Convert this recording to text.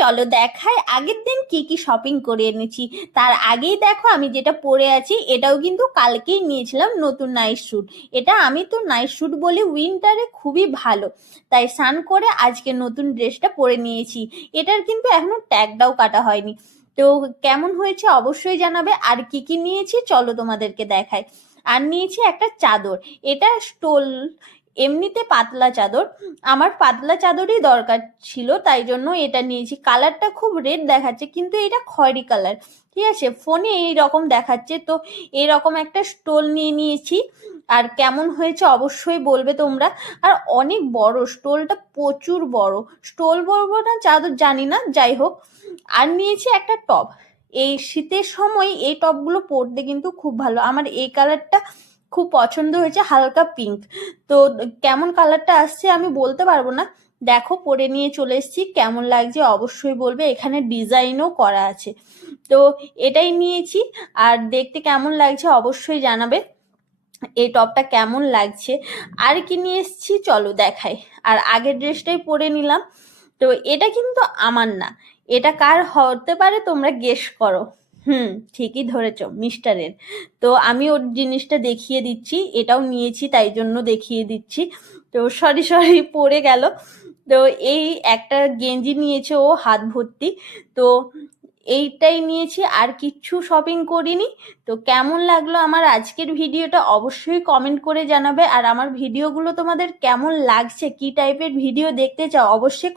চলো দেখাই আগের দিন কি কি শপিং করে এনেছি। তার আগেই দেখো আমি যেটা পরে আছি, এটাও কিন্তু কালকেই নিয়েছিলাম, নতুন নাইট স্যুট। এটা আমি তো নাইট স্যুট বলি উইন্টারে খুবই ভালো, তাই স্নান করে আজকে নতুন ড্রেসটা পরে নিয়েছি। এটার কিন্তু এখনো ট্যাগটাও কাটা হয়নি। তো কেমন হয়েছে অবশ্যই জানাবে। আর কি কি নিয়েছি চলো তোমাদেরকে দেখাই। আর নিয়েছি একটা চাদর, এটা স্টোল, এমনিতে পাতলা চাদর, আমার পাতলা চাদরই দরকার ছিল, তাই জন্য এটা নিয়েছি। কালারটা খুব রেড দেখাচ্ছে কিন্তু এটা খয়েরি কালার, ঠিক আছে, ফোনে এই রকম দেখাচ্ছে। তো এইরকম একটা স্টোল নিয়ে নিয়েছি। আর কেমন হয়েছে অবশ্যই বলবে তোমরা। আর অনেক বড় স্টোলটা, প্রচুর বড়। স্টোল বলবো না চাদর জানি না, যাই হোক। আর নিয়েছি একটা টপ। এই শীতের সময় এই টপগুলো পরতে কিন্তু খুব ভালো, আমার এই কালারটা খুব পছন্দ হয়েছে, হালকা পিঙ্ক। তো কেমন কালারটা আসছে আমি বলতে পারবো না, দেখো পরে নিয়ে চলে এসেছি, কেমন লাগছে অবশ্যই বলবে। এখানে ডিজাইনও করা আছে। তো এটাই নিয়েছি। আর দেখতে কেমন লাগছে অবশ্যই জানাবে, এই টপটা কেমন লাগছে। আর কি নিয়ে এসেছি চলো দেখাই। আর আগের ড্রেসটাই পরে নিলাম। তো এটা কিন্তু আমার না, এটা কার হতে পারে তোমরা গেস করো। ঠিকই ধরেছো, মিস্টারের। তো আমি ওর জিনিসটা দেখিয়ে দিচ্ছি, এটাও নিয়েছি তাই জন্য দেখিয়ে দিচ্ছি। তো সরি সরি পড়ে গেল। তো এই একটা গেঞ্জি নিয়েছে ও হাত ভর্তি। তো এইটাই নিয়েছি, আর কিচ্ছু শপিং করিনি। তো কেমন লাগলো আমার আজকের ভিডিওটা অবশ্যই কমেন্ট করে জানাবে। আর আমার ভিডিওগুলো তোমাদের কেমন লাগছে, কি টাইপের ভিডিও দেখতে চাও অবশ্যই